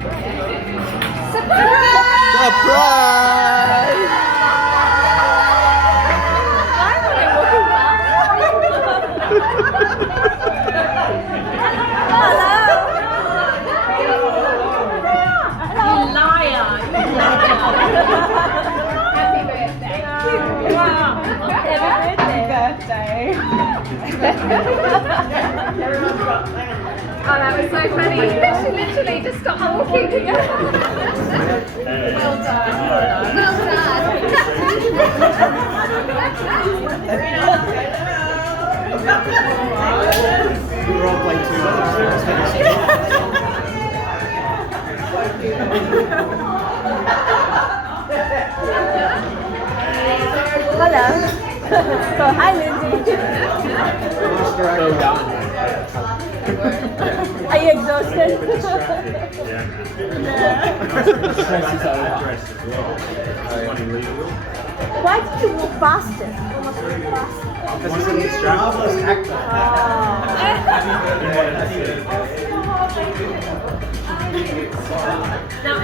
Surprise! Oh, that was so funny. She literally just stopped walking together. Well done. Well We were all playing too much. Hello. Oh, hi, Lindsay. Are you exhausted? Why did you walk faster? Because he's a marvelous actor. Now